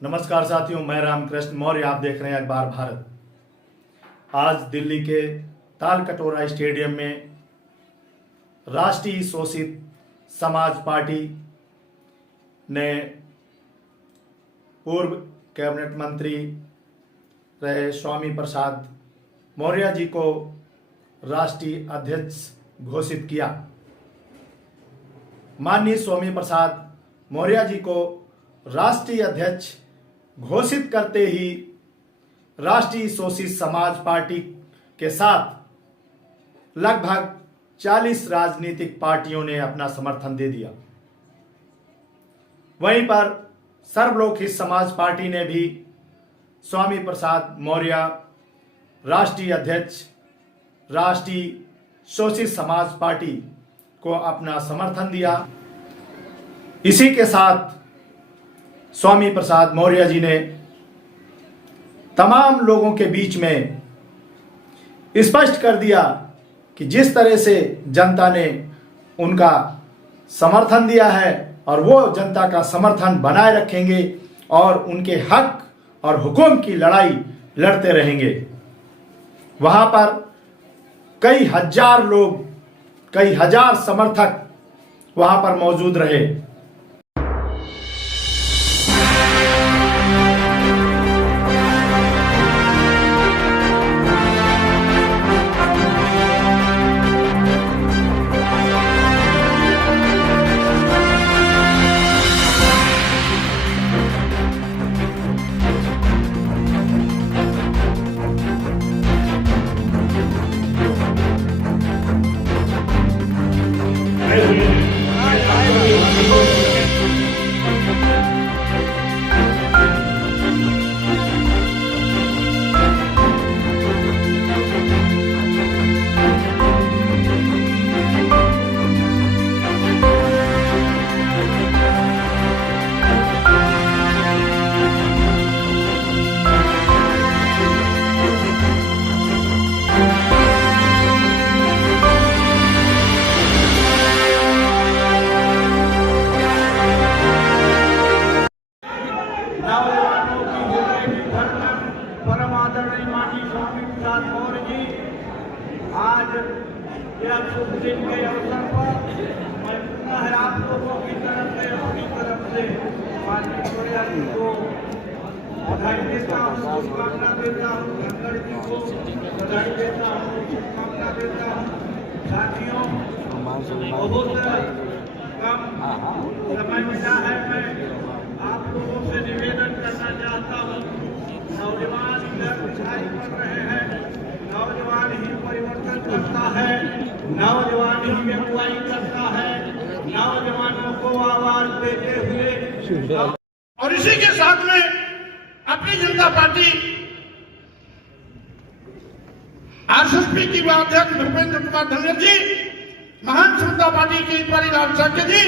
नमस्कार साथियों, मैं रामकृष्ण मौर्य। आप देख रहे हैं अखबार भारत। आज दिल्ली के तालकटोरा स्टेडियम में राष्ट्रीय शोषित समाज पार्टी ने पूर्व कैबिनेट मंत्री रहे स्वामी प्रसाद मौर्य जी को राष्ट्रीय अध्यक्ष घोषित किया। माननीय स्वामी प्रसाद मौर्य जी को राष्ट्रीय अध्यक्ष घोषित करते ही राष्ट्रीय शोषित समाज पार्टी के साथ लगभग 40 राजनीतिक पार्टियों ने अपना समर्थन दे दिया। वहीं पर सर्वलोकहित समाज पार्टी ने भी स्वामी प्रसाद मौर्य राष्ट्रीय अध्यक्ष राष्ट्रीय शोषित समाज पार्टी को अपना समर्थन दिया। इसी के साथ स्वामी प्रसाद मौर्य जी ने तमाम लोगों के बीच में स्पष्ट कर दिया कि जिस तरह से जनता ने उनका समर्थन दिया है और वो जनता का समर्थन बनाए रखेंगे और उनके हक और हुकूम की लड़ाई लड़ते रहेंगे। वहां पर कई हजार लोग, कई हजार समर्थक वहां पर मौजूद रहे। आज यह शुभ दिन के अवसर पर मैं पुनः आप लोगों की तरफ से अपनी तरफ से माननीय मौर्य जी को बधाई देता हूँ, शुभकामना देता हूँ। धनखड़ जी को बधाई देता हूँ, शुभकामना देता हूँ। साथियों, बहुत कम समय मिला है। मैं आप लोगों से निवेदन करना चाहता हूँ, नौजवान इधर बुझाई कर रहे हैं। नौजवान ही परिवर्तन करता है, नौजवान ही अगुवाई करता है, नौजवानों को आवाज देते हुए। और इसी के साथ में अपनी जनता पार्टी आरएसपी की अध्यक्ष भूपेंद्र कुमार धनखड़ जी, महान जनता पार्टी के परिलाल साक्य जी,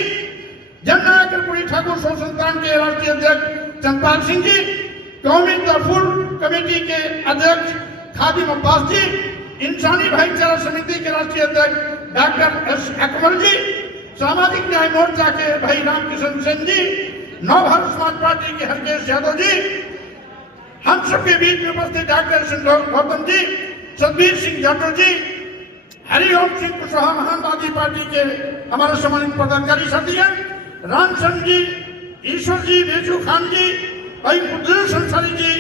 जननायक कर्पूरी ठाकुर सौ संस्थान के राष्ट्रीय अध्यक्ष चंद्रपाल सिंह जी, कौमी तरफुल कमेटी के अध्यक्ष खादिम अब्बास जी, इंसानी भाईचारा समिति के राष्ट्रीय अध्यक्ष डॉक्टर एस अकमल जी, सामाजिक न्याय मोर्चा के भाई रामकिशन सेन जी, नव भारत समाज पार्टी के हरकेश यादव जी, हम सबके बीच में उपस्थित डॉक्टर सिंह गौतम जी, सतबीर सिंह जाटव जी, हरिओम सिंह कुशवाहा महानवादी पार्टी के हमारे सम्मानित पदाधिकारी साथी हैं, रामचंद्र जी, ईश्वर जी, बेचू खान जी, भाई मुद्दुल संसारी जी,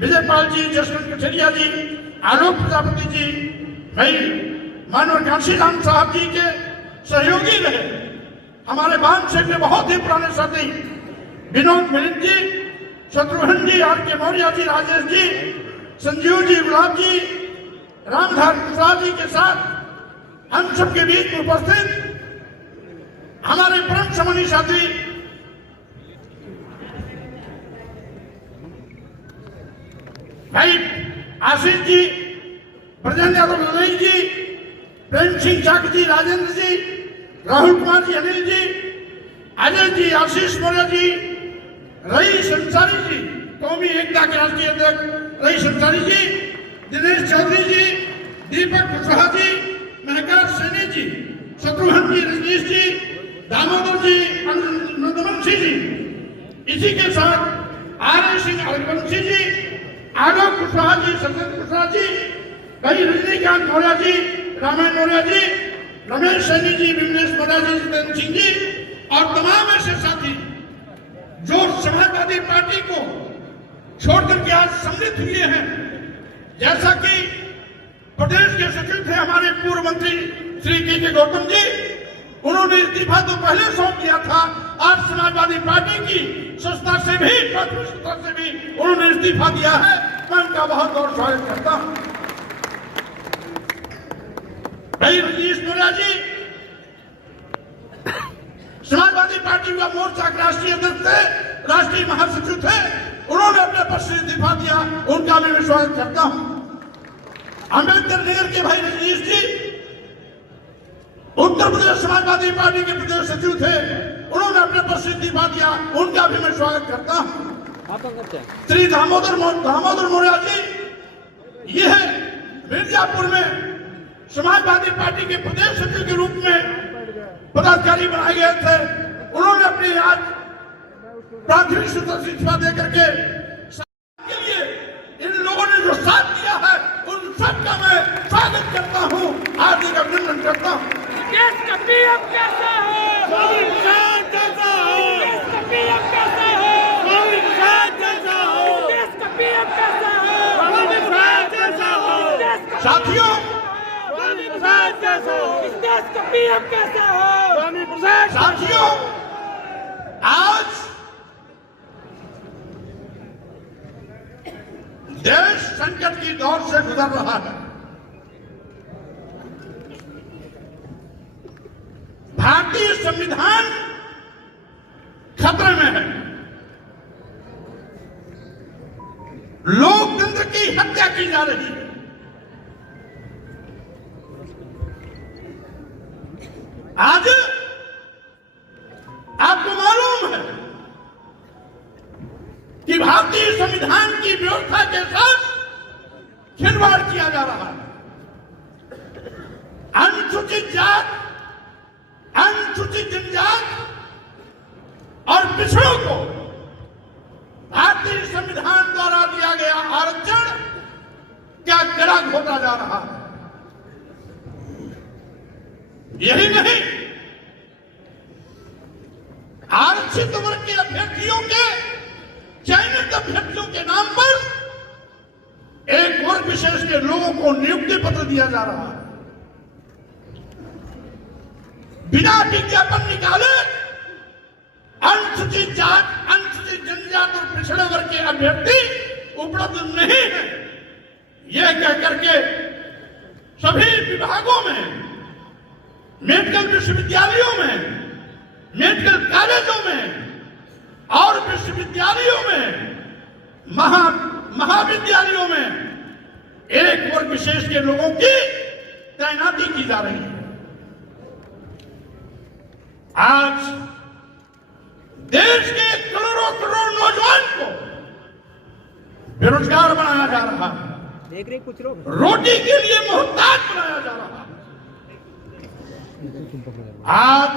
विजयपाल जी, जसवंत कठेरिया जी, आलोक प्रजापति जी, भाई मानव कांशीराम साहब जी के सहयोगी रहे। हमारे बान से के बहुत ही पुराने साथी विनोद मिलिंद जी, शत्रुघ्न जी, आर के मौर्य जी, राजेश जी, संजीव जी, गुलाब जी, रामधार प्रसाद जी के साथ हम सबके बीच में उपस्थित हमारे परम सम्मानित साथी भाई आशीष जी, ब्रजेंद्र यादव ललई जी, प्रेम सिंह चाक जी, राजेंद्र जी, राहुल कुमार जी, अनिल जी, अजय जी, आशीष मौर्य जी, रईस अंसारी जी, कौमी एकता के राष्ट्रीय अध्यक्ष रईस अंसारी जी, दिनेश चौधरी जी, दीपक कुशवाहा जी, महकार सैनी जी, शत्रुघ्न जी, रजनीश जी, दामोदर जी, नंदवंशी जी। इसी के साथ आर्य सिंह हरिवंशी जी, आलोक कुशवाहा जी, संजय कुशवाहा जी, भाई रजनीकांत मौर्य जी, रामायण मौर्य जी, रमेश सैनी जी, विमलेश मौर्य जी, जितेंद्र सिंह जी और तमाम ऐसे साथी जो समाजवादी पार्टी को छोड़कर के आज सम्मिलित हुए हैं। जैसा कि प्रदेश के सचिव थे हमारे पूर्व मंत्री श्री के गौतम जी, उन्होंने इस्तीफा तो पहले सौंप दिया था। आज समाजवादी पार्टी की संस्था से भी, संस्था से भी उन्होंने इस्तीफा दिया है। मैं उनका बहुत बहुत स्वागत करता हूं। भाई रजनीश मौर्य जी समाजवादी पार्टी का मोर्चा के राष्ट्रीय अध्यक्ष थे, राष्ट्रीय महासचिव थे, उन्होंने अपने पद से इस्तीफा दिया, उनका मैं स्वागत करता हूं। अम्बेडकर नगर के भाई रजनीश जी उत्तर प्रदेश समाजवादी पार्टी के प्रदेश सचिव थे, उन्होंने अपने पद से इस्तीफा दिया, उनका भी मैं स्वागत करता हूं। श्री दामोदर मौर्य जी ये मिर्जापुर में समाजवादी पार्टी के प्रदेश सचिव के रूप में पदाधिकारी बनाए गए थे, उन्होंने अपनी आज प्राथमिक सूत्र से इस्तीफा दे करके के लिए इन लोगों ने जो साथ दिया है उन सबका मैं स्वागत करता हूं, हार्दिक अभिनंदन करता हूं। देश का पीएम कैसा है? मोदी कैसा है? देश का पीएम कैसा है? मोदी कैसा है? देश का पीएम कैसा है? मोदी कैसा है? साथियों, मोदी कैसा है? इस देश का पीएम कैसा है? मोदी साथियों, आज देश संकट की दौर से गुजर रहा है। भारतीय संविधान खतरे में है। लोकतंत्र की हत्या की जा रही है। आज आपको मालूम है कि भारतीय संविधान की व्यवस्था के साथ खिलवाड़ किया जा रहा है। अनुसूचित जात, अनुसूचित जनजात और पिछड़ों को भारतीय संविधान द्वारा दिया गया आरक्षण क्या गला घोटा जा रहा है। यही नहीं, आरक्षित वर्ग के अभ्यर्थियों के, चयनित अभ्यर्थियों के नाम पर एक वर्ग विशेष के लोगों को नियुक्ति पत्र दिया जा रहा है। बिना विज्ञापन निकाले अनुसूचित जात, अनुसूचित जनजात और पिछड़े वर्ग के अभ्यर्थी उपलब्ध नहीं है, यह कह करके सभी विभागों में, मेडिकल विश्वविद्यालयों में, मेडिकल कॉलेजों में और विश्वविद्यालयों में, महाविद्यालयों में एक वर्ग विशेष के लोगों की तैनाती की जा रही है। आज देश के करोड़ों करोड़ नौजवान को बेरोजगार बनाया जा रहा है, रोटी के लिए मोहताज बनाया जा रहा है। आज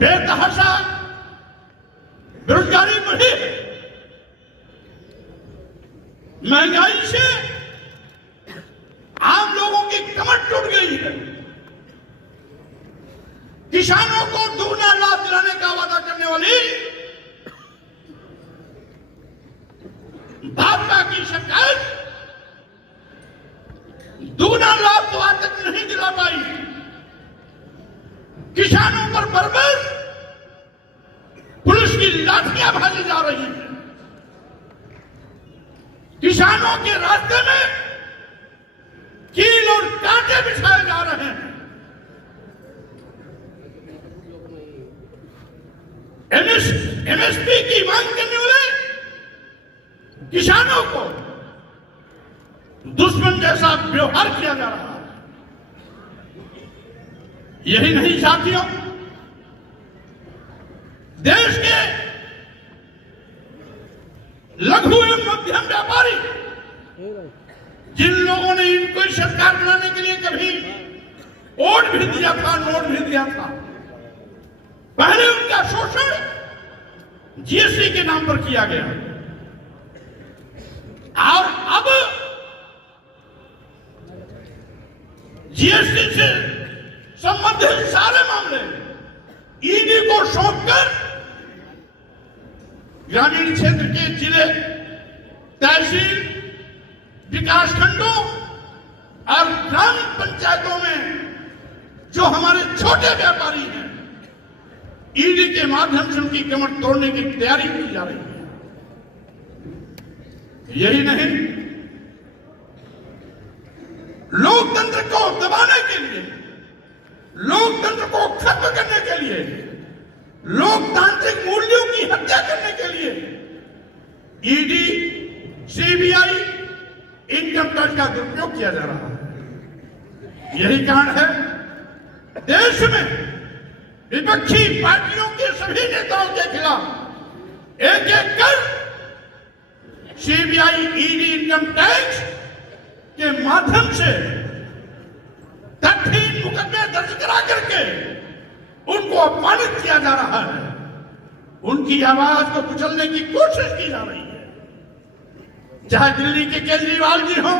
बेतहाशा बेरोजगारी बढ़ी है, महंगाई से आम लोगों की कमर टूट गई है। किसानों को दुगना लाभ दिलाने का वादा करने वाली भाजपा की सरकार दुगना लाभ तो आज तक नहीं दिला पाई। किसानों पर बर्बर पुलिस की लाठियां भाजी जा रही है। किसानों के रास्ते में कील और कांटे बिछाए जा रहे हैं। एमएसपी की मांग करने वाले किसानों को दुश्मन जैसा व्यवहार किया जा रहा है। यही नहीं साथियों, देश के लघु एवं मध्यम व्यापारी जिन लोगों ने इनको सरकार बनाने के लिए कभी वोट भी दिया था, नोट भी दिया था, पहले उनका शोषण जीएसटी के नाम पर किया गया। और अब जीएसटी से संबंधित सारे मामले ईडी को सौंपकर ग्रामीण क्षेत्र के जिले, तहसील, विकासखंडों और ग्राम पंचायतों में जो हमारे छोटे व्यापारी हैं, ईडी के माध्यम से उनकी कमर तोड़ने की तैयारी की जा रही है। यही नहीं, लोकतंत्र को दबाने के लिए, लोकतंत्र को खत्म करने के लिए, लोकतांत्रिक मूल्यों की हत्या करने के लिए ईडी, सीबीआई, इनकम टैक्स का दुरुपयोग किया जा रहा है। यही कारण है देश में विपक्षी पार्टियों के सभी नेताओं के खिलाफ एक एक कर सीबीआई, ईडी, इनकम टैक्स के माध्यम से तथ्यहीन मुकदमे दर्ज करा करके उनको अपमानित किया जा रहा है। उनकी आवाज को कुचलने की कोशिश की जा रही है। चाहे दिल्ली के केजरीवाल जी हो,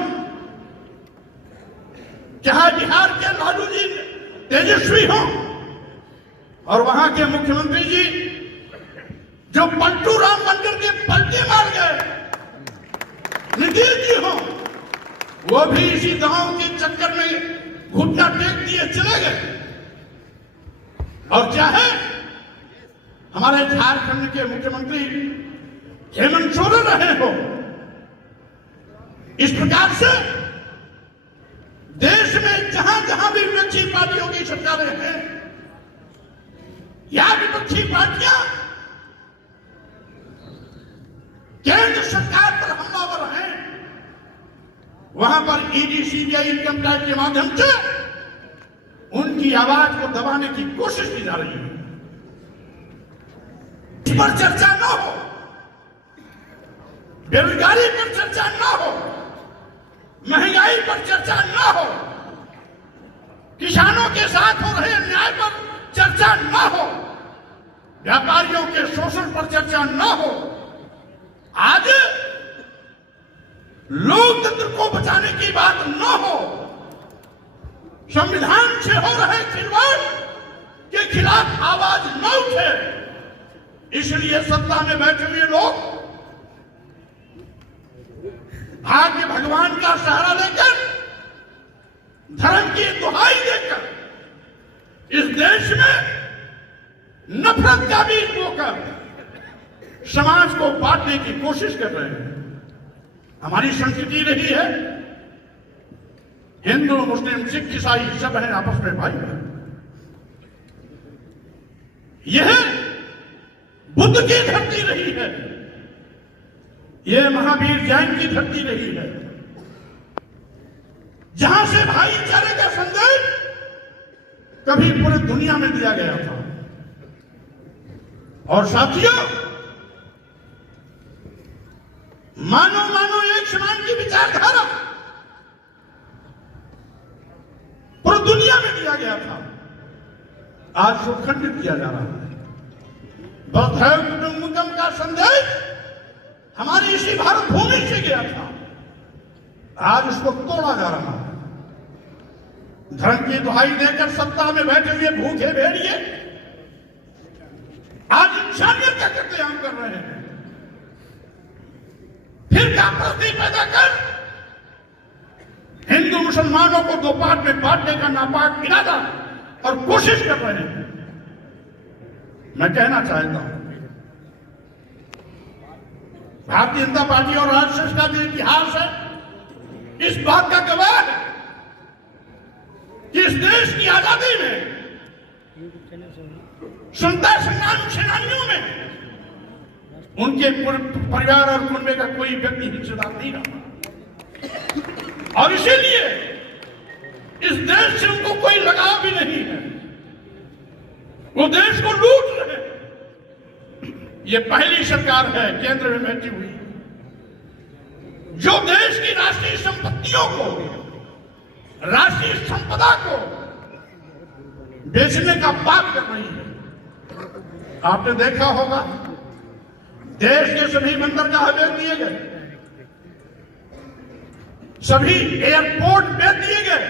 चाहे बिहार के लालू जी तेजस्वी हो, और वहां के मुख्यमंत्री जी जो पलटू राम बनकर के पलटे मार गए, नीतीश जी हो, वो भी इसी दांव के चक्कर में घुटना टेक दिए चले गए। और चाहे हमारे झारखंड के मुख्यमंत्री हेमंत सोरेन रहे हो, इस प्रकार से देश में जहां जहां भी विपक्षी पार्टियों की सरकारें हैं या विपक्षी पार्टियां केंद्र सरकार पर हमलावर हैं, वहां पर ईडी, सीबीआई, इनकम टैक्स के माध्यम से उनकी आवाज को दबाने की कोशिश की जा रही है। इस पर चर्चा न हो, बेरोजगारी पर चर्चा न हो, महंगाई पर चर्चा न हो, किसानों के साथ हो रहे अन्याय पर चर्चा न हो, व्यापारियों के शोषण पर चर्चा न हो। आज लोकतंत्र को बचाने की बात न हो, संविधान से हो रहे खिलवाड़ के खिलाफ आवाज न उठे, इसलिए सत्ता में बैठे हुए लोग भाग्य भगवान का सहारा लेकर, धर्म की दुहाई देकर इस देश में नफरत का बीज बोकर समाज को बांटने की कोशिश कर रहे हैं। हमारी संस्कृति रही है हिंदू, मुस्लिम, सिख, ईसाई सब हैं आपस में भाई बहन। यह बुद्ध की धरती रही है, यह महावीर जैन की धरती रही है, जहां से भाईचारे का संदेश कभी पूरी दुनिया में दिया गया था। और साथियों, मानो मानो एक समान की विचारधारा पूरी दुनिया में दिया गया था, आज उसको खंडित किया जा रहा है। वसुधैव कुटुंबकम का संदेश हमारी इसी भारत भूमि से गया था, आज उसको तोड़ा जा रहा है। धर्म की दुहाई देकर सत्ता में बैठे हुए भूखे भेड़िए आज इंसानियत का कत्लेआम कर रहे हैं। फिर क्या प्रति पैदा कर हिंदू मुसलमानों को दो पार्ट में बांटने का नापाक इरादा और कोशिश कर रहे हैं। मैं कहना चाहता हूं, भारतीय जनता पार्टी और आरएसएस का जो इतिहास है इस बात का गवाह है कि इस देश की आजादी में स्वतंत्रता संग्राम सेनानियों में उनके परिवार और कुनबे का कोई व्यक्ति हिस्सेदार नहीं रहा, और इसीलिए इस देश से उनको कोई लगाव भी नहीं है। वो देश को लूट रहे हैं। ये पहली सरकार है केंद्र में बैठी हुई जो देश की राष्ट्रीय संपत्तियों को, राष्ट्रीय संपदा को बेचने का पाप कर रही है। आपने देखा होगा देश के सभी बंदरगाह बेच दिए गए, सभी एयरपोर्ट बेच दिए गए,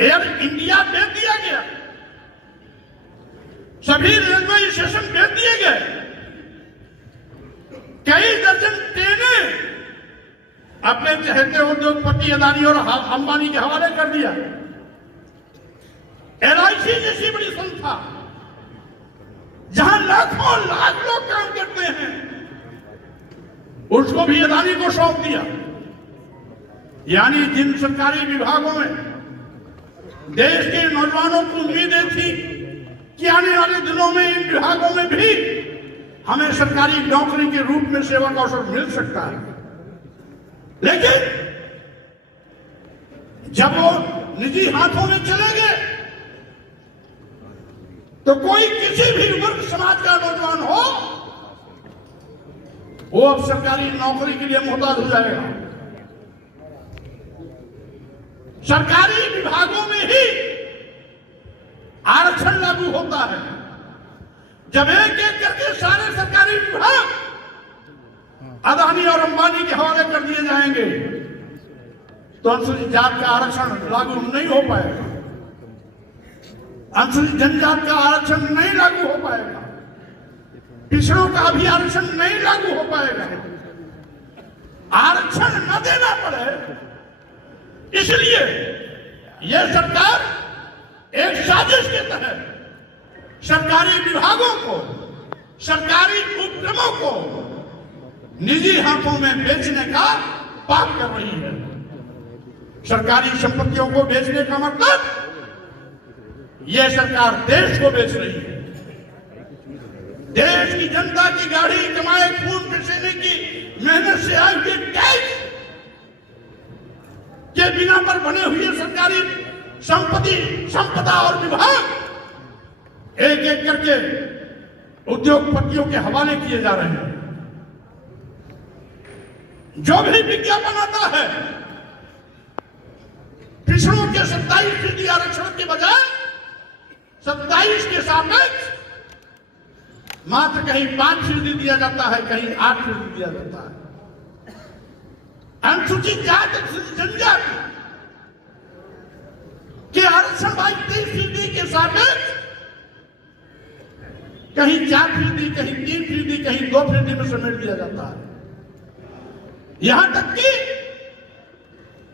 एयर इंडिया बेच दिया गया, सभी रेलवे स्टेशन बेच दिए गए, कई दर्जन ट्रेनें अपने चहेते उद्योगपति अदानी और अंबानी के हवाले कर दिया। LIC जैसी बड़ी संस्था जहां लाखों लाख लोग काम करते हैं, उसको भी अदानी को सौंप दिया। यानी जिन सरकारी विभागों में देश के नौजवानों को उम्मीदें थी कि आने वाले दिनों में इन विभागों में भी हमें सरकारी नौकरी के रूप में सेवा का अवसर मिल सकता है, लेकिन जब वो निजी हाथों में चले गए तो कोई किसी भी वर्ग समाज का नौजवान हो, वो अब सरकारी नौकरी के लिए मोहताज हो जाएगा। सरकारी विभागों में ही आरक्षण लागू होता है। जब एक एक करके सारे सरकारी विभाग अदानी और अंबानी के हवाले कर दिए जाएंगे तो अनुसूचित जाति का आरक्षण लागू नहीं हो पाएगा, अनुसूचित जनजाति का आरक्षण नहीं लागू हो पाएगा, पिछड़ों का भी आरक्षण नहीं लागू हो पाएगा। आरक्षण न देना पड़े, इसलिए यह सरकार एक साजिश के तहत सरकारी विभागों को, सरकारी उपक्रमों को निजी हाथों में बेचने का पाप कर रही है। सरकारी संपत्तियों को बेचने का मतलब यह सरकार देश को बेच रही है। देश की जनता की गाड़ी कमाए खून पसीने की मेहनत से आए हुए टैक्स के बिना पर बने हुए सरकारी संपत्ति, संपदा और विभाग एक एक करके उद्योगपतियों के हवाले किए जा रहे हैं। जो भी विज्ञापन आता है, पिछड़ों के 27% आरक्षण के बजाय 27 के सापेक्ष मात्र कहीं 5% दिया जाता है, कहीं 8% दिया जाता है। अनुसूचित जाति, अनुसूचित जनजाति के आरक्षण 22% के सापेक्ष कहीं 4%, कहीं 3%, कहीं 2% में समेट दिया जाता है। यहां तक कि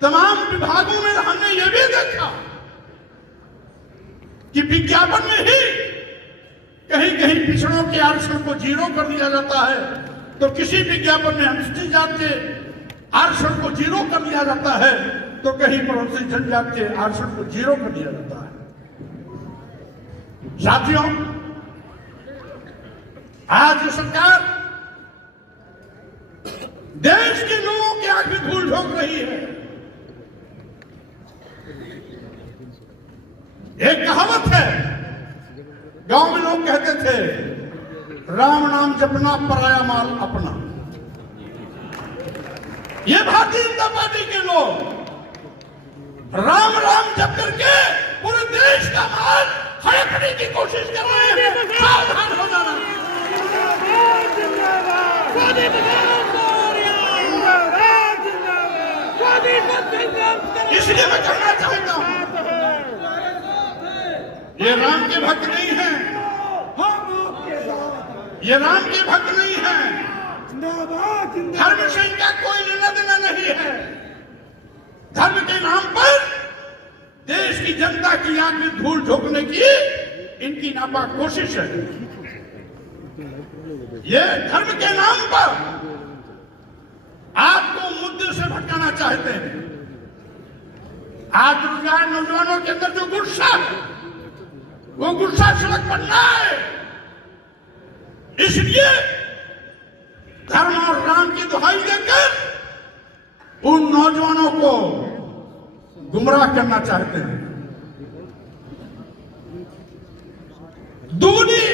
तमाम विभागों में हमने यह भी देखा कि विज्ञापन में ही कहीं कहीं पिछड़ों के आरक्षण को 0 कर दिया जाता है, तो किसी विज्ञापन में अनुसूचित जाति के आरक्षण को 0 कर दिया जाता है, तो कहीं पर अनुसूचित जनजाति के आरक्षण को 0 कर दिया जाता है। साथियों, आज सरकार देश के लोगों की आंख में धूल झोंक रही है। एक कहावत है, गांव में लोग कहते थे, राम नाम जपना पराया माल अपना। ये भारतीय जनता पार्टी के लोग राम राम जप करके पूरे देश का माल हड़पने की कोशिश कर रहे हैं। सावधान हो जाना। इसलिए मैं कहना चाहता हूं, ये राम के भक्त नहीं है, ये राम के भक्त नहीं है, धर्म से इनका कोई लेना देना नहीं है। धर्म के नाम पर देश की जनता की आंख में धूल झोंकने की इनकी नापाक कोशिश है। ये धर्म के नाम पर आपको मुद्दे से भटकाना चाहते हैं। आज रोजगार नौजवानों के अंदर जो गुस्सा है, वो गुस्सा सड़क पर ना है। इसलिए धर्म और राम की दुहाई देकर उन नौजवानों को गुमराह करना चाहते हैं। दूनी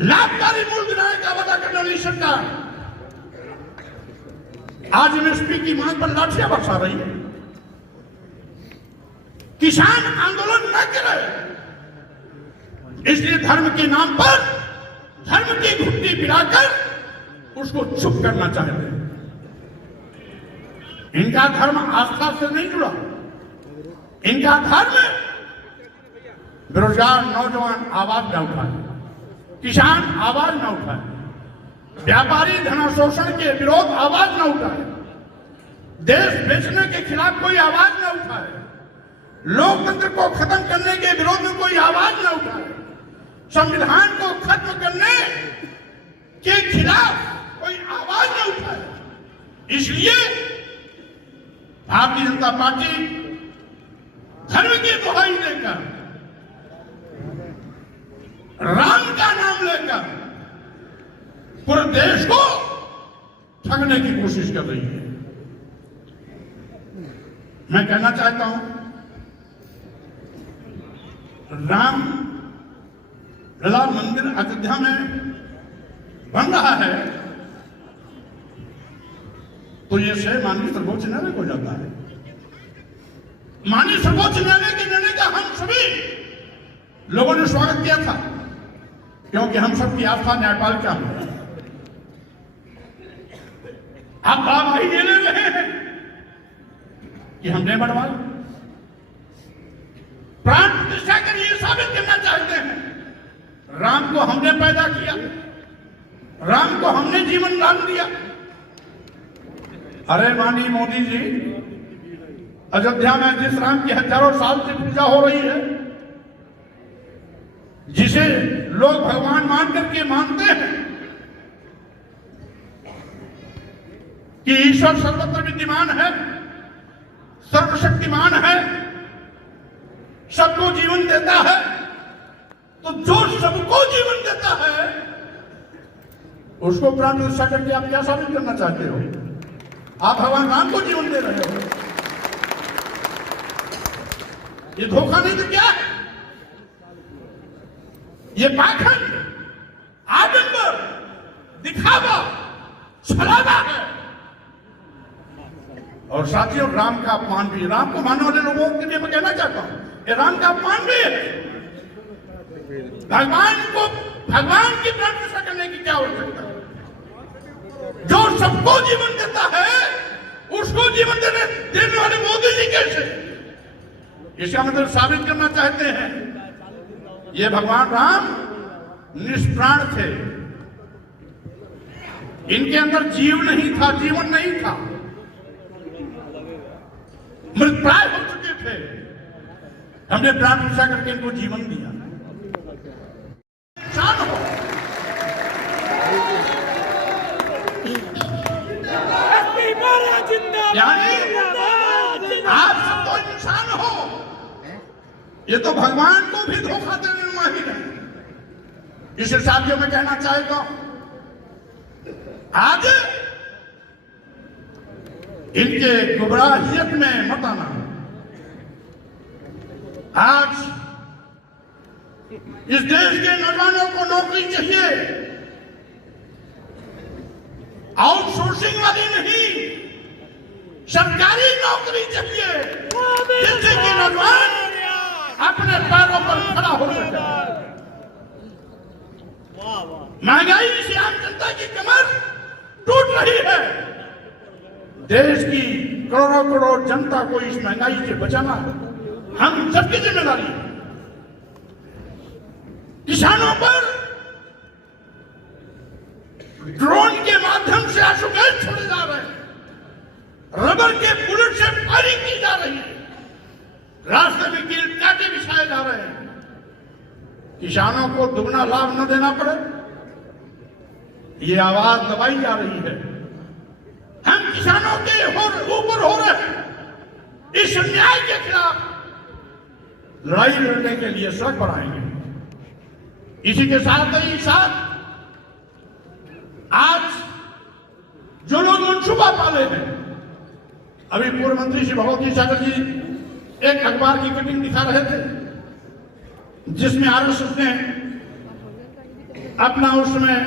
लाभकारी मूल्य दिलाने का वादा करने वाली सरकार आज एमएसपी की मांग पर लाठियां बरसा रही है। किसान आंदोलन न करे, इसलिए धर्म के नाम पर धर्म की घुट्टी पिलाकर उसको चुप करना चाहते हैं। इनका धर्म आस्था से नहीं जुड़ा, इनका धर्म बेरोजगार नौजवान आवाज न उठाए, किसान आवाज न उठाए, व्यापारी धनाशोषण के विरोध आवाज न उठाए, देश बेचने के खिलाफ कोई आवाज न उठाए, लोकतंत्र को खत्म करने के विरोध में कोई आवाज न उठाए, संविधान को खत्म करने के खिलाफ कोई आवाज न उठाए। इसलिए भारतीय जनता पार्टी धर्म की दुहाई देकर, राम का नाम लेकर पूरे देश को ठगने की कोशिश कर रही है। मैं कहना चाहता हूं, राम लला मंदिर अयोध्या में बन रहा है तो ये से माननीय सर्वोच्च न्यायालय को जाता है। माननीय सर्वोच्च न्यायालय के निर्णय का हम सभी लोगों ने स्वागत किया था, क्योंकि हम सबकी आस्था न्यायपालिका में। आप बात ये ले रहे हैं कि हमने बनवाया, प्राण प्रतिष्ठा कर ये साबित करना चाहते हैं राम को हमने पैदा किया, राम को हमने जीवन दान दिया। अरे माननीय मोदी जी, अयोध्या में जिस राम की हजारों साल से पूजा हो रही है, जिसे लोग भगवान मान करके मानते हैं कि ईश्वर सर्वत्र विद्यमान है, सर्वशक्तिमान है, सबको जीवन देता है, तो जो सबको जीवन देता है उसको प्राण प्रतिष्ठा करके आप क्या साबित करना चाहते हो? आप भगवान राम को जीवन दे रहे हो। ये धोखा नहीं तो क्या है? ये पाखंड, आडंबर, दिखावा, छलावा है। और साथियों, राम का अपमान भी, राम को मानने वाले लोगों के लिए मैं कहना चाहता हूं, ये राम का अपमान भी है। भगवान को, भगवान की प्राण प्रतिष्ठा करने की क्या आवश्यकता है? जो सबको जीवन देता है उसको जीवन देने वाले मोदी जी कैसे? इसका मतलब साबित करना चाहते हैं ये भगवान राम निष्प्राण थे, इनके अंदर जीव नहीं था, जीवन नहीं था, मृतप्राय हो चुके थे। हमने प्राण प्रतिष्ठा करके इनको जीवन दिया। इंसान हो, यानी आप सब तो इंसान हो, ये तो भगवान को भी धोखा देने में माहिर है। इस साथियों में कहना चाहेगा, आज इनके गुमराहियत में मत आना। आज इस देश के नौजवानों को नौकरी चाहिए, आउटसोर्सिंग वाली नहीं, सरकारी नौकरी चाहिए, जिससे कि नौजवान अपने पैरों पर खड़ा हो सके। महंगाई से आम जनता की कमर टूट रही है। देश की करोड़ों करोड़ जनता को इस महंगाई से बचाना हम सबकी जिम्मेदारी है। किसानों पर ड्रोन के माध्यम से आंसू गैस छोड़े जा रहे हैं, रबर के बुलेट से फायरिंग की जा रही है, रास्ते में कील कांटे बिछाए जा रहे हैं। किसानों को दुगना लाभ न देना पड़े, ये आवाज दबाई जा रही है। हम किसानों के ऊपर हो रहे हैं इस अन्याय के खिलाफ लड़ाई लड़ने के लिए सड़क पर आएंगे। इसी के साथ ही साथ आज जो लोग मनसूबा पाले हैं, अभी पूर्व मंत्री श्री भगवती सागर जी एक अखबार की कटिंग दिखा रहे थे, जिसमें आरएसएस ने अपना उसमें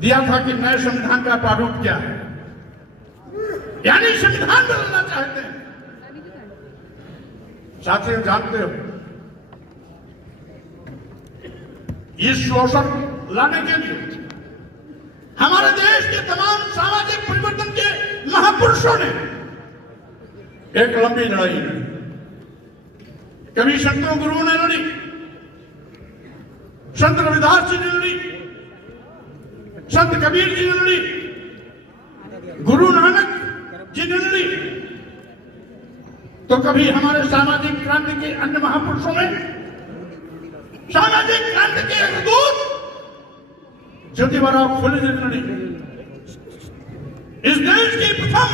दिया था कि नए संविधान का प्रारूप क्या है, यानी संविधान बदलना चाहते हैं। साथियों, जानते हो इस शोषण लाने के लिए हमारे देश के तमाम सामाजिक परिवर्तन के महापुरुषों ने एक लंबी लड़ाई लड़ी। कभी संतों गुरुओं ने लड़ी, संत रविदास जी ने लड़ी, संत कबीर जी ने लड़ी, गुरु नानक जी ने लड़ी, तो कभी हमारे सामाजिक क्रांति के अन्य महापुरुषों ने, सामाजिक क्रांति के अग्रदूत ज्योतिबा फुले ने लड़ी। इस देश की प्रथम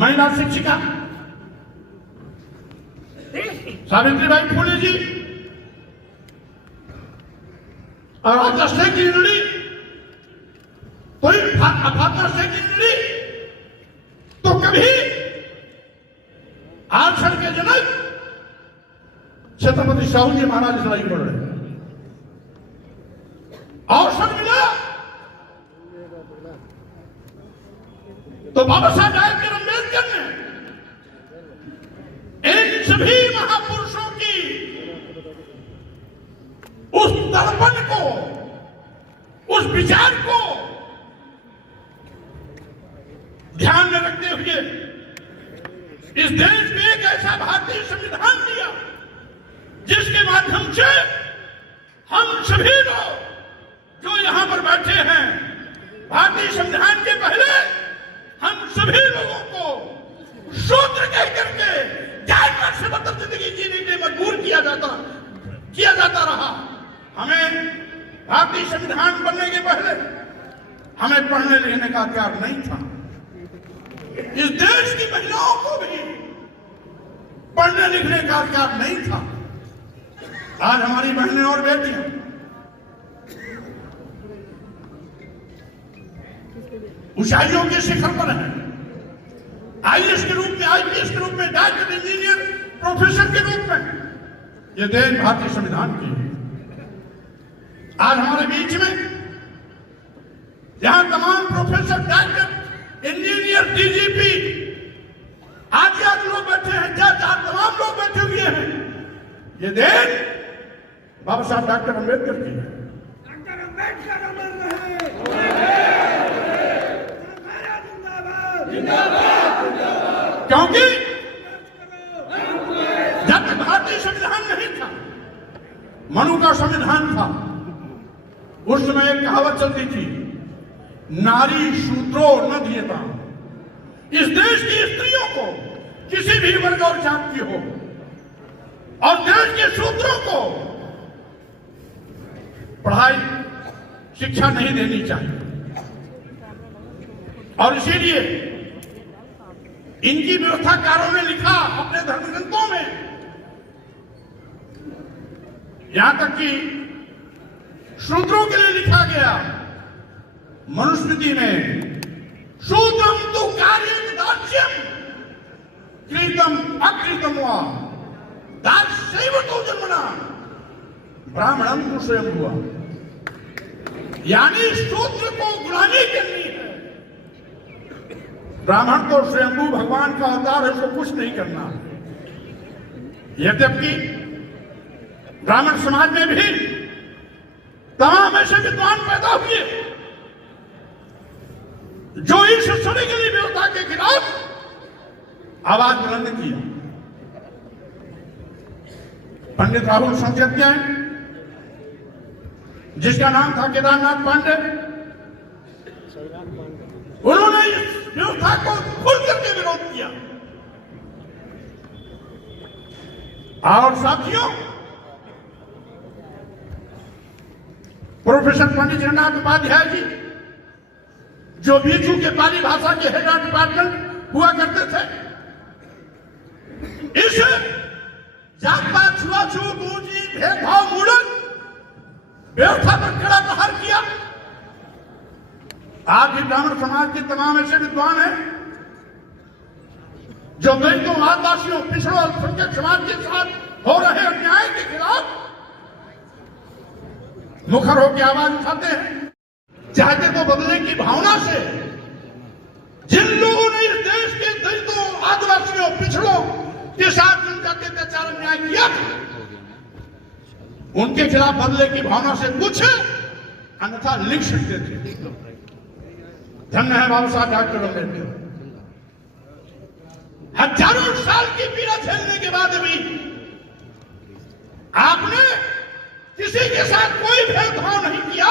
महिला शिक्षिका सावित्रीबाई फुले जी और आद्या शेख जी ने लड़ी, तो फातिमा शेख जी ने लड़ी, तो कभी आरक्षण के जनक छत्रपति शाहू जी महाराज लड़ाई लड़ रहे। अवसर मिला तो बाबा साहब डॉक्टर अम्बेडकर ने इन सभी महापुरुषों की उस दर्पण को, उस विचार को ध्यान में रखते हुए इस देश में एक ऐसा भारतीय संविधान दिया जिसके माध्यम से हम सभी लोग जो यहां पर बैठे हैं, भारतीय संविधान के पहले हम सभी लोगों को शूद्र कह करके जानवर से बदतर जिंदगी जीने के लिए मजबूर किया जाता रहा। हमें भारतीय संविधान बनने के पहले हमें पढ़ने लिखने का अधिकार नहीं था। इस देश की महिलाओं को भी पढ़ने लिखने का अधिकार नहीं था। आज हमारी बहनें और बेटियां ऊंचाइयों के शिखर पर हैं। आईएएस के रूप में, आईपीएस के रूप में, डॉक्टर, इंजीनियर, प्रोफेसर के रूप में। ये देन भारतीय संविधान की है। आज हमारे बीच में यहां तमाम प्रोफेसर, डॉक्टर, इंजीनियर, डीजीपी आदि लोग बैठे हैं, जज, तमाम लोग बैठे हुए हैं। ये देन बाबा साहब डॉक्टर अम्बेडकर की है। डॉक्टर अम्बेडकर अमर रहे। क्योंकि जब तक भारतीय संविधान नहीं था, मनु का संविधान था, उस समय एक कहावत चलती थी, नारी शूद्रो न दीयता। इस देश की स्त्रियों को किसी भी वर्ग और जात की हो, और देश के शूद्रों को पढ़ाई शिक्षा नहीं देनी चाहिए। और इसीलिए इनकी व्यवस्थाकारों ने लिखा अपने धर्मग्रंथों में, यहां तक कि शूद्रों के लिए लिखा गया मनुस्मृति में, शूद्रम तु कार्यं दास्यम कृतम अकृतम वा दास्यैव तो जन्मना ब्राह्मणं तु स्वयं हुआ। यानी शूद्र को गुलामी करनी है। ब्राह्मण तो स्वयंभू भगवान का अवतार है, उसको कुछ नहीं करना। यद्यपि ब्राह्मण समाज में भी तमाम ऐसे विद्वान पैदा हुए जो इस सड़ी गली व्यवस्था के खिलाफ आवाज बुलंद किया। पंडित राहुल संचेत्य, जिसका नाम था केदारनाथ पांडे, उन्होंने इस व्यवस्था को खुल करके विरोध किया। और साथियों, प्रोफेसर पंडित जगन्नाथ उपाध्याय जी, जो बीचू के पाली भाषा के हेड ऑफ डिपार्टमेंट हुआ करते थे, इस जात पात, छुआछूत, ऊंच नीच, भेदभाव मूलक व्यवस्था पर कड़ा प्रहार किया। आज भी ब्राह्मण समाज के तमाम ऐसे विद्वान हैं जो दलितों, आदिवासियों, पिछड़ों, अल्पसंख्यक समाज के साथ हो रहे अन्याय के खिलाफ मुखर होकर आवाज उठाते हैं। चाहते तो बदलने की भावना से जिन लोगों ने इस देश के दलितों, आदिवासियों, पिछड़ों के साथ जनजातीय अत्याचार अन्याय किया था, उनके खिलाफ बदले की भावना से कुछ अन्यथा लिख सकते थे। धन्य है बाबा साहब डॉक्टर अम्बेडकर। हजारों साल की पीड़ा झेलने के बाद भी आपने किसी के साथ कोई भेदभाव नहीं किया,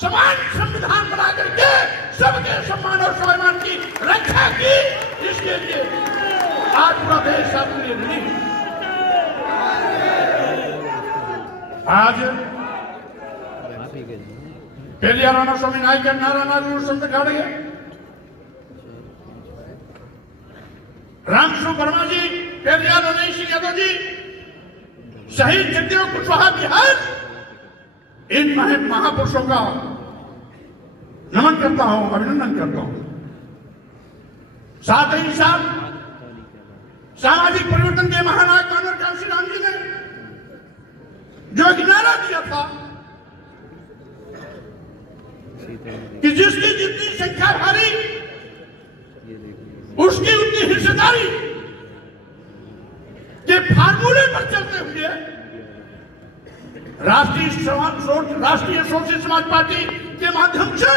समान संविधान बना करके सबके सम्मान और स्वाभिमान की रक्षा की। इसके लिए आज पूरा देश आपके लिए ऋणी है। आज पेरियार स्वामी नायकर नारायण संत गाड़िया, रामस्वरूप वर्मा जी, पेरियार रमेश सिंह यादव जी, शहीद जगदेव कुशवाहा बिहार, इन महापुरुषों का नमन करता हूं, अभिनंदन करता हूं। साथ ही साथ सामाजिक परिवर्तन के महानायक मानवर कांशीराम जी ने जो एक नारा दिया था कि जिसकी जितनी संख्या भारी उसकी उतनी हिस्सेदारी के फार्मूले पर चलते हुए राष्ट्रीय सोशलिस्ट समाज पार्टी के माध्यम से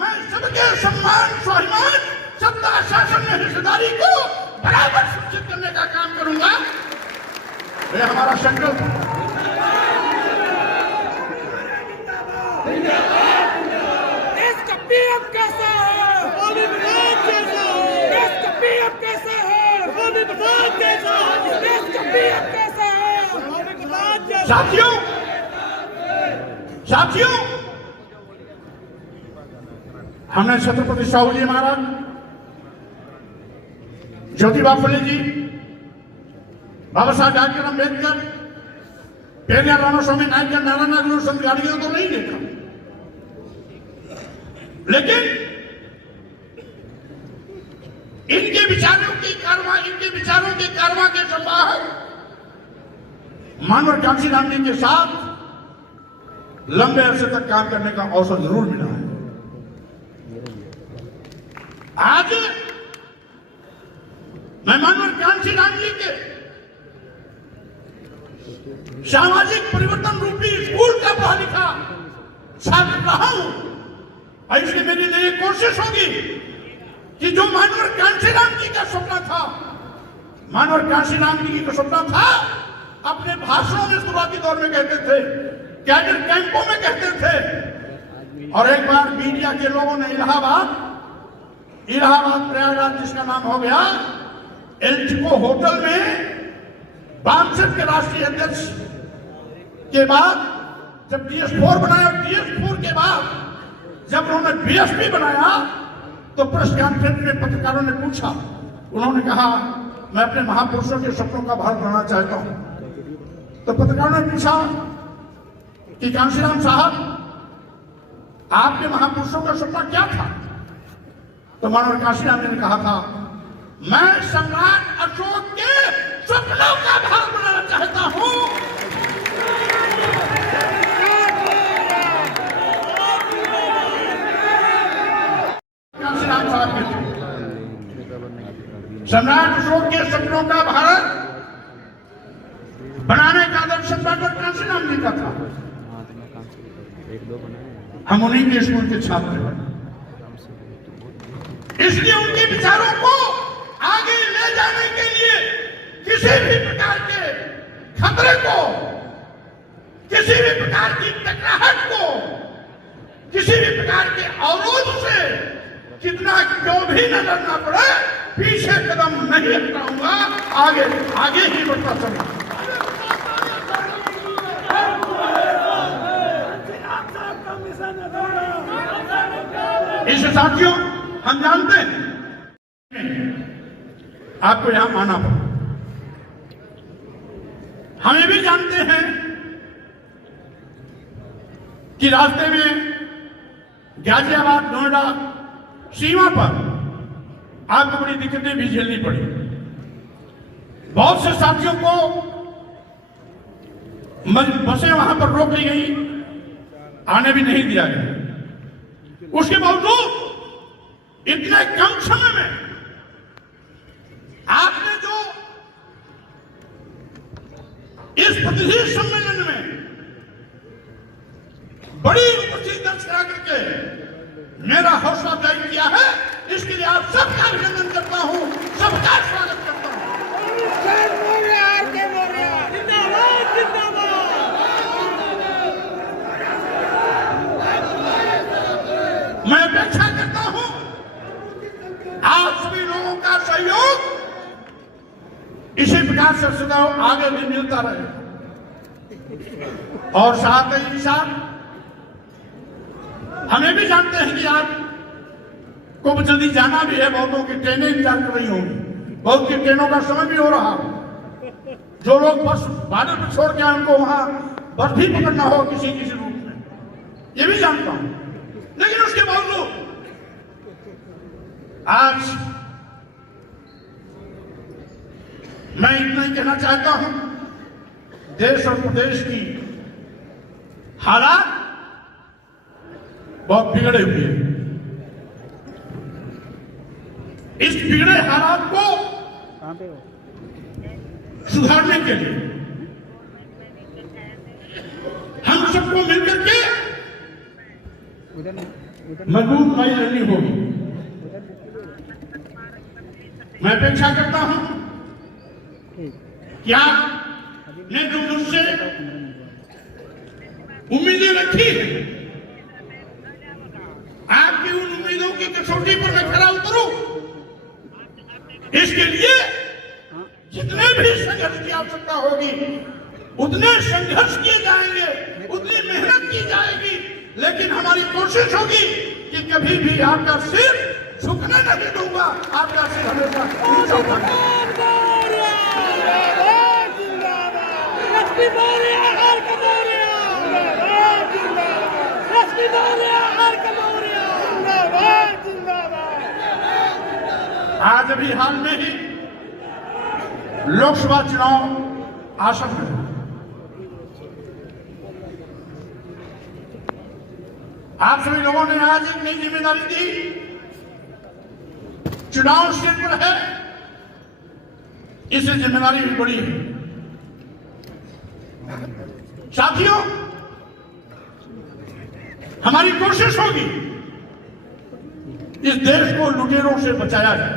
मैं सबके सम्मान स्वाभिमान सत्ता शासन में हिस्सेदारी को बराबर सुनिश्चित करने का काम करूंगा। यह हमारा संकल्प है। देश का पीएम कैसा है? मोदी प्रधान कैसा है? देश का पीएम कैसा है? मोदी प्रधान कैसा है? देश का पीएम कैसा है? मोदी प्रधान कैसा है? साथियों, हमने छत्रपति साहू जी महाराज, ज्योतिबा फुले जी, बाबा साहब डॉक्टर अम्बेडकर, पेरियार रामास्वामी नायकर नारायण संत गाड़ियों को नहीं देखा, लेकिन इनके विचारों के कारवा के संवाहक मानवर कांशीराम जी के साथ लंबे अरसे तक काम करने का अवसर जरूर मिला है। आज मैं मानवर कांशीराम जी के सामाजिक परिवर्तन रूपी स्कूल का पढ़ा लिखा छात्र रहा हूं, और इसलिए मेरी लिए कोशिश होगी कि जो मानवर कांशीराम जी का सपना था, मानवर कांशीराम जी का सपना था, अपने भाषणों में शुरुआती दौर में कहते थे, कैडर कैंपों में कहते थे, और एक बार मीडिया के लोगों ने इलाहाबाद प्रयागराज जिसका नाम हो गया, एल्टिको होटल में बामसेट के राष्ट्रीय अध्यक्ष के बाद जब DS4 बनाया, DS4 के बाद जब उन्होंने BSP बनाया, तो प्रेस कॉन्फ्रेंस में पत्रकारों ने पूछा, उन्होंने कहा मैं अपने महापुरुषों के सपनों का भारत बनाना चाहता हूं। तो पत्रकारों ने पूछा कि कांशीराम साहब, आपके महापुरुषों का सपना क्या था? तो मानवर कांशीराम जी ने कहा था, मैं सम्राट अशोक के सपनों का भारत बनाना चाहता हूं। कांशीराम साहब के सम्राट अशोक के सपनों का भारत बनाने का आदर्श मानवर कांशीराम जी का था। हम उन्हीं के स्कूल के छात्र हैं, इसलिए उनके विचारों को आगे ले जाने के लिए किसी भी प्रकार के खतरे को, किसी भी प्रकार की टकराहट को, किसी भी प्रकार के अवरोध से कितना क्यों भी न लड़ना पड़े, पीछे कदम नहीं हटाऊंगा, आगे ही बढ़ता चलूंगा। इस साथियों, हम जानते हैं आपको यहां आना पड़ा, हम ये भी जानते हैं कि रास्ते में गाजियाबाद नोएडा सीमा पर आपको बड़ी दिक्कतें भी झेलनी पड़ी। बहुत से साथियों को बसें वहां पर रोक ली गई, आने भी नहीं दिया गया। उसके बावजूद इतने कम समय में आपने जो इस प्रतिनिधि सम्मेलन में बड़ी ऊंची दर्ज करा करके मेरा हौसला अफजाई किया है, इसके लिए आप सबका अभिनंदन करता हूं, सबका स्वागत करता हूं। जिंदाबाद जिंदाबाद। मैं अपेक्षा करता हूं आप सभी लोगों का सहयोग इसी प्रकार से सदा आगे भी मिलता रहे। और साथ ही साथ हमें भी जानते हैं कि आप को जल्दी जाना भी है, बहुतों की ट्रेनें इंतजार कर रही होंगी, बहुत की ट्रेनों का समय भी हो रहा है। जो लोग बस बॉर्डर पर छोड़ के आए उनको वहां बस भी पकड़ना हो किसी रूप में, ये भी जानता हूं। लेकिन उसके बावजूद आज मैं इतना ही कहना चाहता हूं, देश और प्रदेश की हालात बहुत बिगड़े हुए हैं। इस बिगड़े हालात को सुधारने के लिए हम सबको मिलकर के मजबूत लड़ाई लड़नी होगी। मैं अपेक्षा करता हूं कि आपने जो मुझसे उम्मीदें रखी है, आपकी उन उम्मीदों की कसौटी पर मैं खरा उतरूं, इसके लिए जितने भी संघर्ष की आवश्यकता होगी उतने संघर्ष किए जाएंगे, उतनी मेहनत की जाएगी। लेकिन हमारी कोशिश होगी कि कभी भी आपका सिर झुकने नहीं दूंगा, आपका सिर हमेशा ऊंचा उठाऊंगा। आज अभी हाल में ही लोकसभा चुनाव आसन्न है। आप सभी लोगों ने आज एक नई जिम्मेदारी दी, चुनाव सिर पर है, इससे जिम्मेदारी भी बड़ी है। साथियों, हमारी कोशिश होगी इस देश को लुटेरों से बचाया जाए।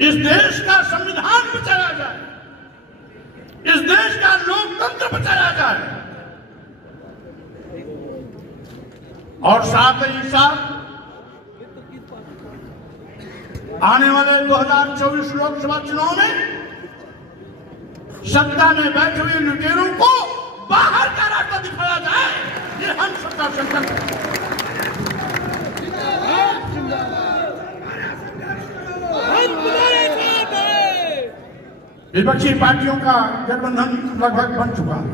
इस देश का संविधान बचाया जाए, इस देश का लोकतंत्र बचाया जाए, और साथ ही साथ आने वाले 2024 लोकसभा चुनाव में सत्ता में बैठे हुए लुटेरों को बाहर का रास्ता दिखाया जाए, ये हम सबका संकल्प है। विपक्षी पार्टियों का गठबंधन लगभग बन चुका है।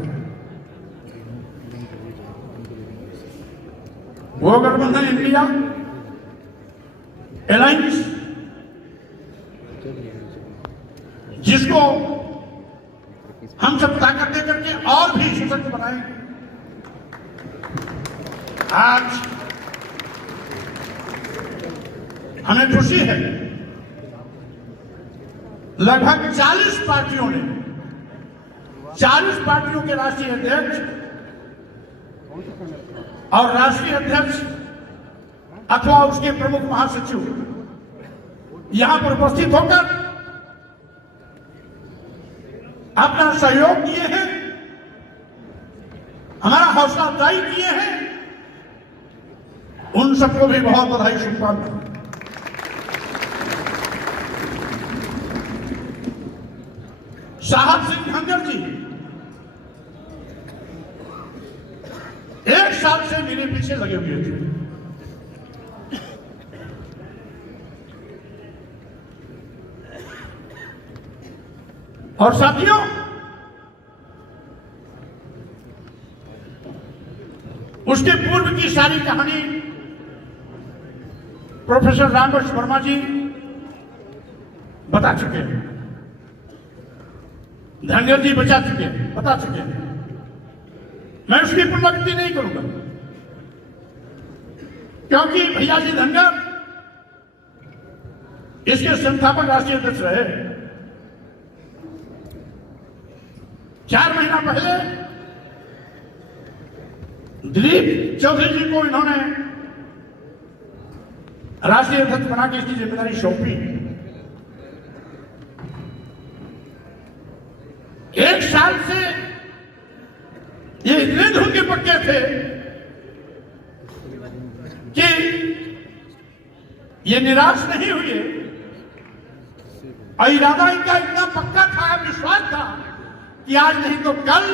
वो गठबंधन इंडिया अलायंस जिसको हम सब ताकत दे करके और भी सशक्त बनाएंगे। आज हमें खुशी है, लगभग 40 पार्टियों ने, 40 पार्टियों के राष्ट्रीय अध्यक्ष और राष्ट्रीय अध्यक्ष अथवा उसके प्रमुख महासचिव यहां पर उपस्थित होकर अपना सहयोग दिए हैं, हमारा हौसला अफजाई किए हैं। उन सबको भी बहुत बधाई, शुभकामनाएं। साहब सिंह धनगर जी 1 साल से मेरे पीछे लगे हुए थे। और साथियों, उसके पूर्व की सारी कहानी प्रोफेसर रामकृष्ण वर्मा जी बता चुके हैं, धनगर जी बता चुके हैं। मैं उसकी पुनरावृत्ति नहीं करूंगा, क्योंकि भैया जी धनगर इसके संस्थापक राष्ट्रीय अध्यक्ष रहे। 4 महीना पहले दिलीप चौधरी जी को इन्होंने राष्ट्रीय अध्यक्ष बना के इसकी जिम्मेदारी सौंपी। 1 साल से ये इतने धुन के पक्के थे कि ये निराश नहीं हुए और इरादा इनका इतना पक्का था, विश्वास था कि आज नहीं तो कल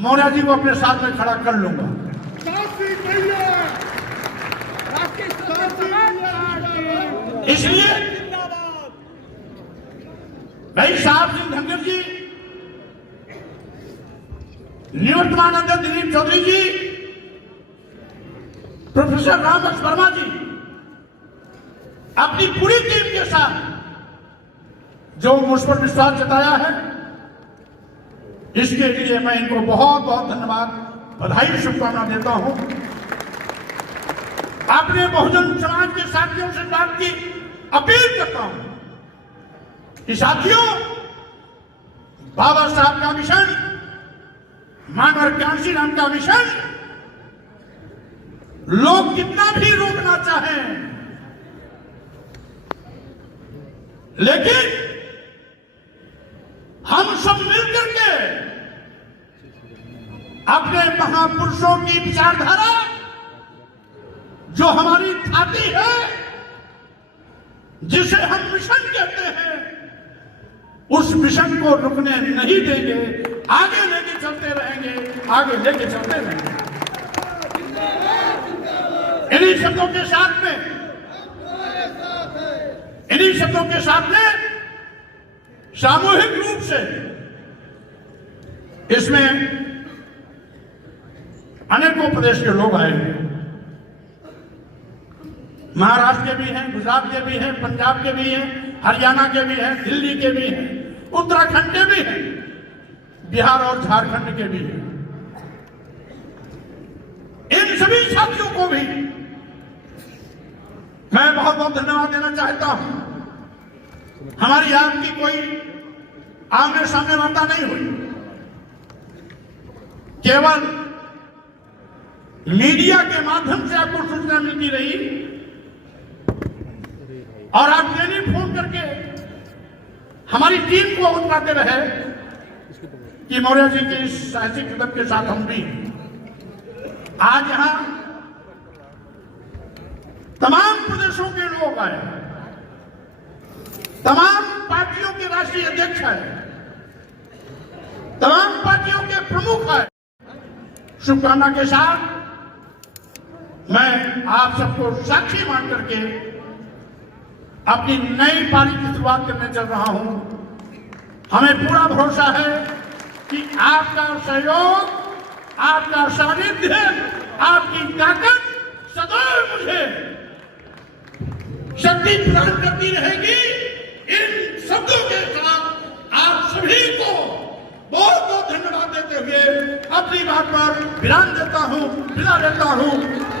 मौर्य जी को अपने साथ में खड़ा कर लूंगा। इसलिए भाई साहब सिंह धनगर जी, निवर्तमान अध्यक्ष दिलीप चौधरी जी, प्रोफेसर रामबक्स वर्मा जी अपनी पूरी टीम के साथ जो मुझ पर विश्वास जताया है, इसके लिए मैं इनको बहुत बहुत धन्यवाद, बधाई, शुभकामना देता हूं। आपने बहुजन समाज के साथियों से बात की, अपील करता हूं कि साथियों, बाबा साहब का मिशन, मानव कांसी राम का मिशन, लोग कितना भी रोकना चाहें, लेकिन हम सब मिलकर के अपने महापुरुषों की विचारधारा जो हमारी छाती है, जिसे हम मिशन कहते हैं, उस मिशन को रुकने नहीं देंगे, आगे लेके चलते रहेंगे, आगे लेके चलते रहेंगे। इन्हीं शब्दों के साथ में, इन्हीं शब्दों के साथ में सामूहिक रूप से इसमें अनेकों प्रदेश के लोग आए हैं, महाराष्ट्र के भी हैं, गुजरात के भी हैं, पंजाब के भी हैं, हरियाणा के भी हैं, दिल्ली के भी हैं, उत्तराखंड के भी हैं, बिहार और झारखंड के भी हैं। इन सभी साथियों को भी मैं बहुत बहुत धन्यवाद देना चाहता हूं। हमारी आपकी कोई आमने सामने वार्ता नहीं हुई, केवल मीडिया के माध्यम से आपको सूचना मिलती रही और आप डेली फोन करके हमारी टीम को बताते रहे कि मौर्य जी के इस साहसिक कदम के साथ हम भी आज यहां तमाम प्रदेशों के लोग आए, तमाम पार्टियों के राष्ट्रीय अध्यक्ष हैं, तमाम पार्टियों के प्रमुख हैं। शुभकामना के साथ मैं आप सबको साक्षी मान करके अपनी नई पारी की शुरुआत करने चल रहा हूं। हमें पूरा भरोसा है कि आपका सहयोग, आपका सानिध्य, आपकी ताकत सदैव मुझे शक्ति प्रदान करती रहेगी। इन शब्दों के साथ आप सभी को बहुत बहुत धन्यवाद देते हुए अपनी बात पर विराम देता हूं, विदा देता हूं।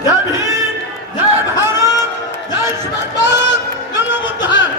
जय भीम, जय भारत, जय शिवराज, नमो बुद्धाय।